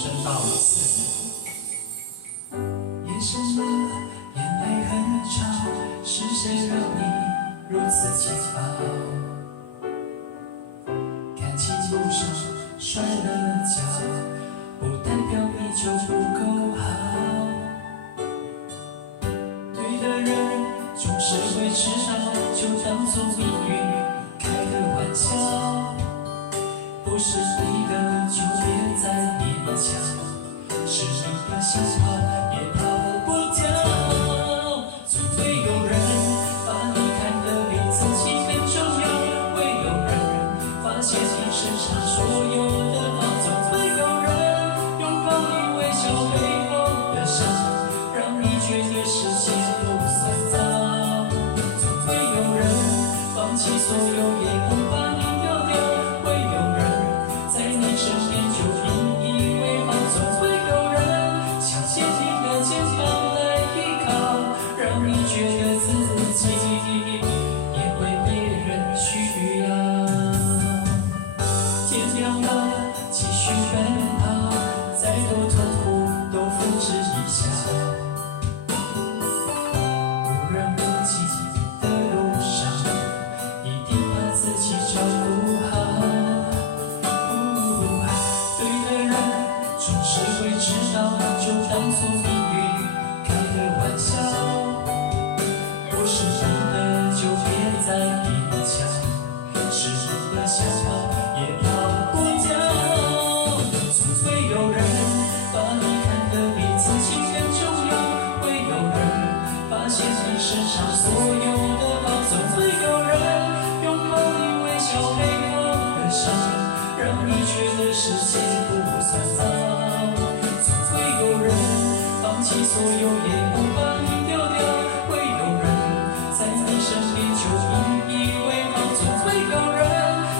声到了。夜深了，眼泪很吵，是谁让你如此煎熬？感情路上摔了跤，不代表你就不够好。对的人总是会迟到，就当作命运开的玩笑。不是你的就别再勉强，是你的想跑也跑不掉。总会有人把你看得比自己更重要，会有人发现你身上所有的好，总会有人拥抱你微笑背后的伤，让你觉得世界不算糟。总会有人放弃所有也不把你丢掉，会有人在你身边就引以为傲，总会有人想借你的肩膀来依靠，让你觉得自己也会被人需要。天亮了，继续奔跑，再多痛苦都付之一笑。无人无己的路上，一定把自己照顾好。对的人总是会迟到，就当作命运开的玩笑。不是你的就别再勉强，是你的想跑也跑不掉。总会有人把你看得比自己更重要，会有人发现你身上所有的好，总会有人拥抱你微笑背后的伤，让你觉得世界不算糟。总会有人放弃所有也不把你丢掉，会有人在你身边就引以为傲，总会有人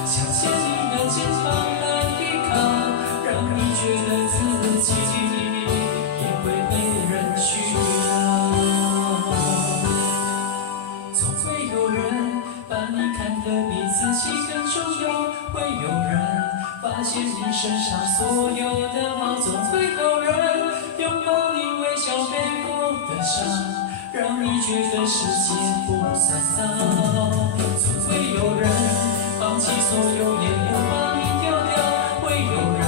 想借你的肩膀来依靠，让你觉得自己也会被人需要。总会有人把你看得比自己更重要，会有人发现你身上所有的好，总会有人拥抱你微笑背后的伤，让你觉得世界不算糟。总会有人放弃所有也不把你丢掉，会有人